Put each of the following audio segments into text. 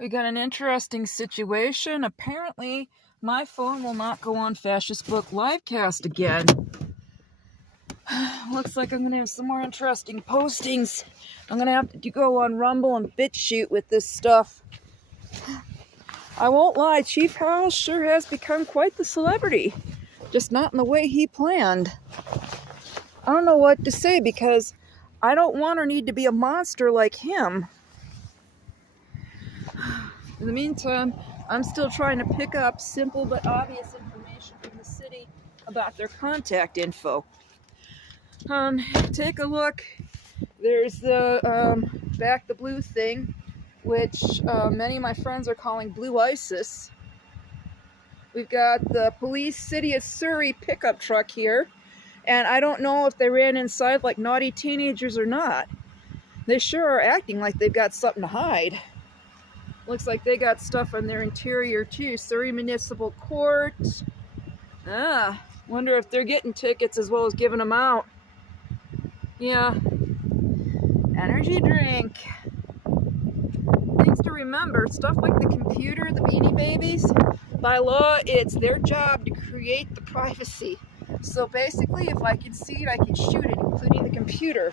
We got an interesting situation. Apparently, my phone will not go on Fascist Book Livecast again. Looks like I'm going to have some more interesting postings. I'm going to have to go on Rumble and BitChute with this stuff. I won't lie, Chief Howell sure has become quite the celebrity. Just not in the way he planned. I don't know what to say because I don't want or need to be a monster like him. In the meantime, I'm still trying to pick up simple but obvious information from the city about their contact info. Take a look. There's the Back the Blue thing, which many of my friends are calling Blue ISIS. We've got the police City of Surrey pickup truck here, and I don't know if they ran inside like naughty teenagers or not. They sure are acting like they've got something to hide. Looks like they got stuff on their interior too. Surrey Municipal Court. Wonder if they're getting tickets as well as giving them out. Yeah. Energy drink. Things to remember, stuff like the computer, the Beanie Babies, by law, it's their job to create the privacy. So basically, if I can see it, I can shoot it, including the computer.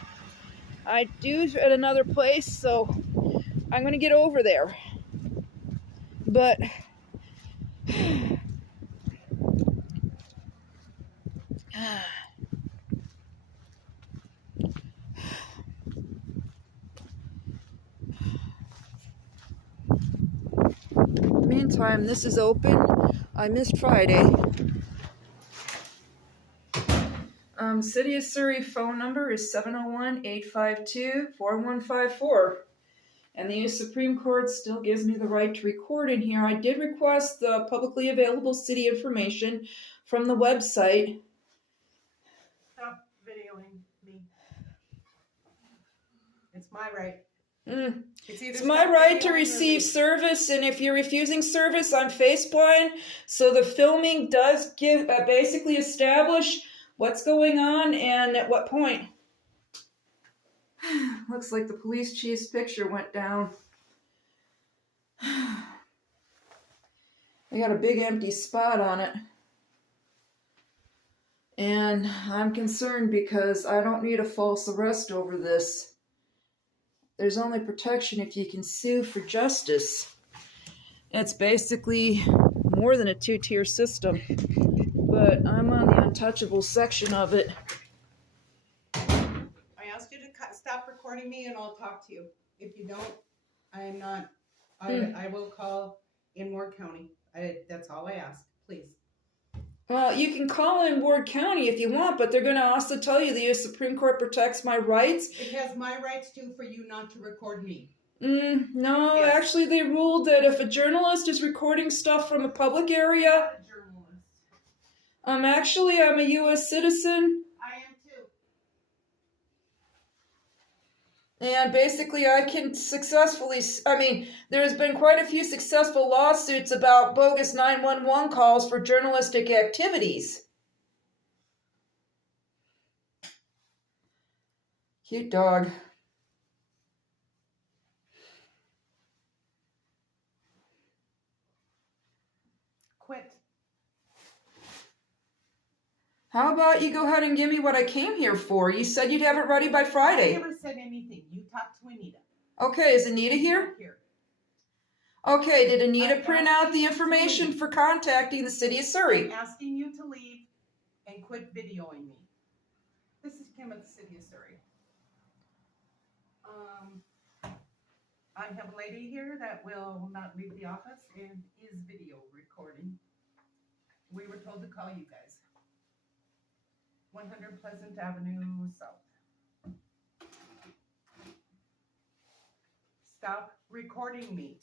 I do at another place, so I'm going to get over there. But meantime, this is open. I missed Friday. City of Surrey phone number is 701-852-4154. And the U.S. Supreme Court still gives me the right to record in here. I did request the publicly available city information from the website. Stop videoing me. It's my right. It's my right to receive service, and if you're refusing service, I'm face blind. So the filming does give basically establish what's going on and at what point. Looks like the police chief's picture went down. They got a big empty spot on it. And I'm concerned because I don't need a false arrest over this. There's only protection if you can sue for justice. It's basically more than a two-tier system. But I'm on the untouchable section of it. I asked you to stop recording me and I'll talk to you. If you don't, I'm not. I will call in Ward County. That's all I ask. Please. Well, you can call in Ward County if you want, but they're going to also tell you the U.S. Supreme Court protects my rights. It has my rights too for you not to record me. No, yes. Actually they ruled that if a journalist is recording stuff from a public area... I'm a journalist. I'm a U.S. citizen. I am too. And basically I can successfully... there's been quite a few successful lawsuits about bogus 911 calls for journalistic activities. Cute dog. Quit. How about you go ahead and give me what I came here for? You said you'd have it ready by Friday. I never said anything. You talked to Anita. Okay, is Anita here? Okay, did Anita print out the information for contacting the City of Surrey? I'm asking you to leave and quit videoing me. This is Kim at the City of Surrey. I have a lady here that will not leave the office and is video recording. We were told to call you guys. 100 Pleasant Avenue South. Stop recording me.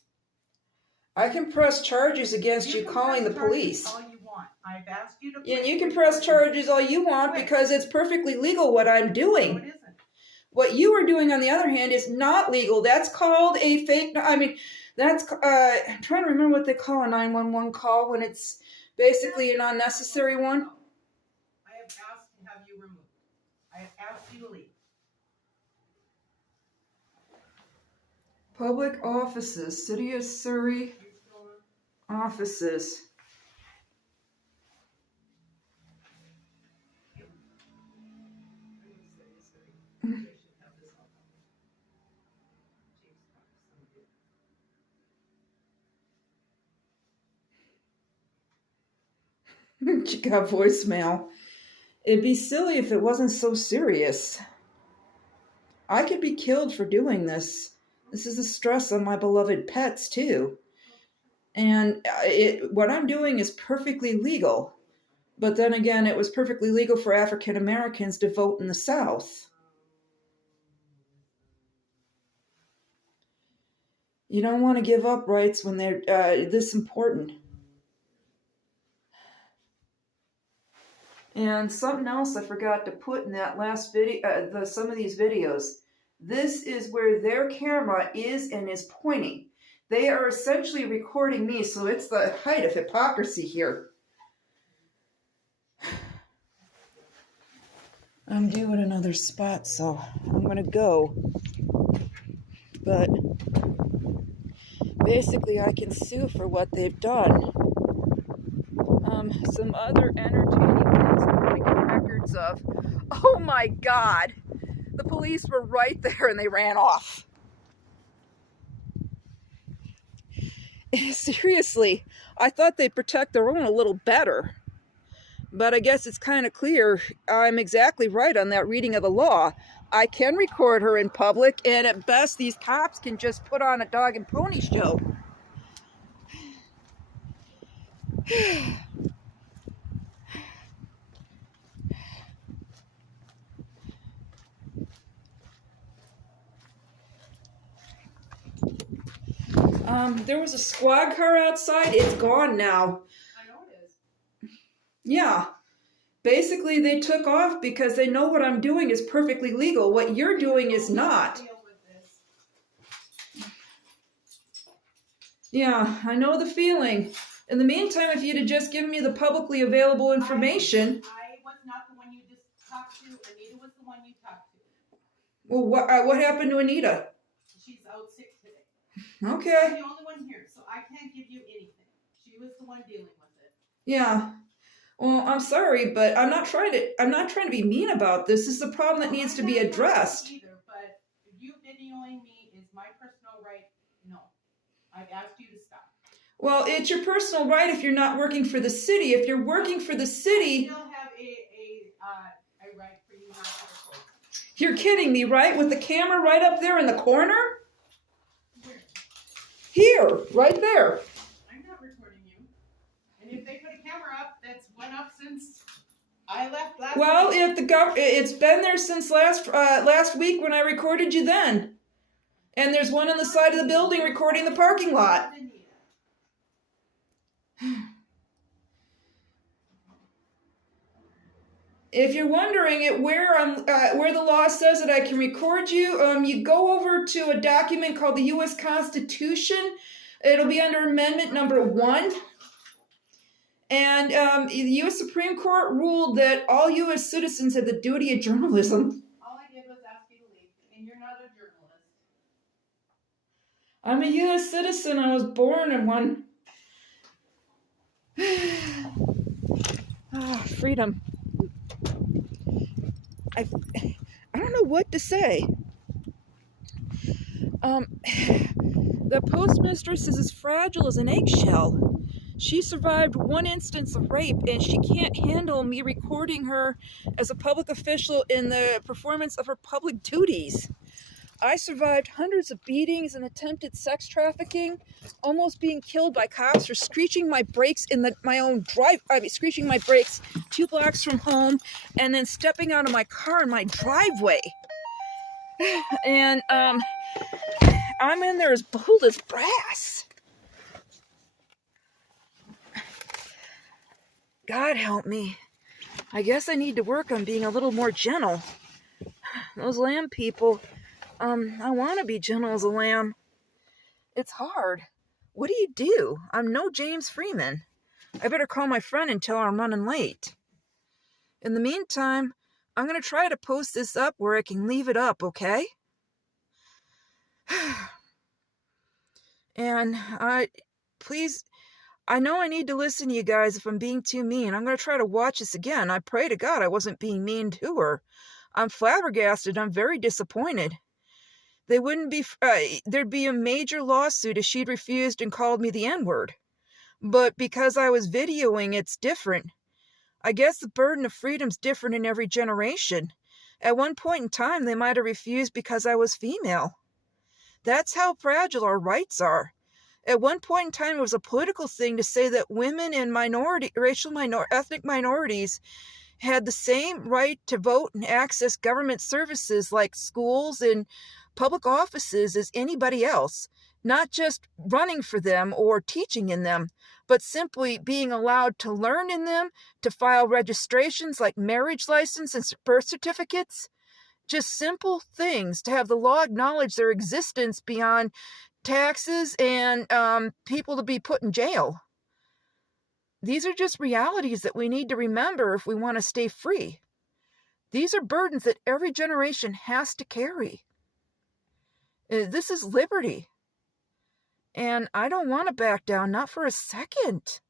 I can press charges against you calling the police. All you want. I've asked you to. Yeah, you can press charges all you want because it's perfectly legal what I'm doing. No, it isn't. What you are doing, on the other hand, is not legal. That's called a fake. I'm trying to remember what they call a 911 call when it's basically an unnecessary one. I have asked to have you removed. I have asked you to leave. Public offices, City of Surrey offices. She got voicemail. It'd be silly if it wasn't so serious. I could be killed for doing this. This is a stress on my beloved pets, too. And what I'm doing is perfectly legal. But then again, it was perfectly legal for African Americans to vote in the South. You don't want to give up rights when they're this important. And something else I forgot to put in that last video, some of these videos. This is where their camera is and is pointing. They are essentially recording me, so it's the height of hypocrisy here. I'm due at another spot, so I'm going to go. But basically, I can sue for what they've done. Some other entertaining things I want to get records of. Oh my God! The police were right there and they ran off. Seriously, I thought they'd protect their own a little better. But I guess it's kind of clear I'm exactly right on that reading of the law. I can record her in public, and at best these cops can just put on a dog and pony show. There was a squad car outside. It's gone now. I know it is. Yeah. Basically, they took off because they know what I'm doing is perfectly legal. What you're doing is not. Yeah, I know the feeling. In the meantime, if you'd have just given me the publicly available information... I was not the one you just talked to. Anita was the one you talked to. Well, what happened to Anita? She's out sick today. Okay. I'm the only one here, so I can't give you anything. She was the one dealing with it. Yeah. Well, I'm sorry, but I'm not trying to be mean about this. This is a problem that needs to be addressed. Either, but you videoing me is my personal right. No. I've asked you to stop. Well, it's your personal right if you're not working for the city. If you're working for the city... I still have a right for you not to record. You're kidding me, right? With the camera right up there in the corner? Where? Here, right there. I'm not recording you. And if they put a camera up, that's went up since I left last week. Well, it's been there since last week when I recorded you then. And there's one on the side of the building recording the parking lot. If you're wondering where the law says that I can record you, you go over to a document called the U.S. Constitution. It'll be under Amendment number 1. And the U.S. Supreme Court ruled that all U.S. citizens have the duty of journalism. All I did was ask you to leave, and you're not a journalist. I'm a U.S. citizen. I was born in one. Freedom. I don't know what to say. The postmistress is as fragile as an eggshell. She survived one instance of rape, and she can't handle me recording her as a public official in the performance of her public duties. I survived hundreds of beatings and attempted sex trafficking, almost being killed by cops for screeching my brakes screeching my brakes 2 blocks from home, and then stepping out of my car in my driveway. And I'm in there as bold as brass. God help me. I guess I need to work on being a little more gentle. Those lamb people, I want to be gentle as a lamb. It's hard. What do you do? I'm no James Freeman. I better call my friend and tell her I'm running late. In the meantime, I'm going to try to post this up where I can leave it up, okay? And please, I know I need to listen to you guys if I'm being too mean. I'm going to try to watch this again. I pray to God I wasn't being mean to her. I'm flabbergasted. I'm very disappointed. They wouldn't be, there'd be a major lawsuit if she'd refused and called me the N-word. But because I was videoing, it's different. I guess the burden of freedom's different in every generation. At one point in time, they might have refused because I was female. That's how fragile our rights are. At one point in time, it was a political thing to say that women and ethnic minorities had the same right to vote and access government services like schools and public offices as anybody else, not just running for them or teaching in them, but simply being allowed to learn in them, to file registrations like marriage license and birth certificates. Just simple things, to have the law acknowledge their existence beyond taxes and people to be put in jail. These are just realities that we need to remember if we want to stay free. These are burdens that every generation has to carry. This is liberty. And I don't want to back down, not for a second.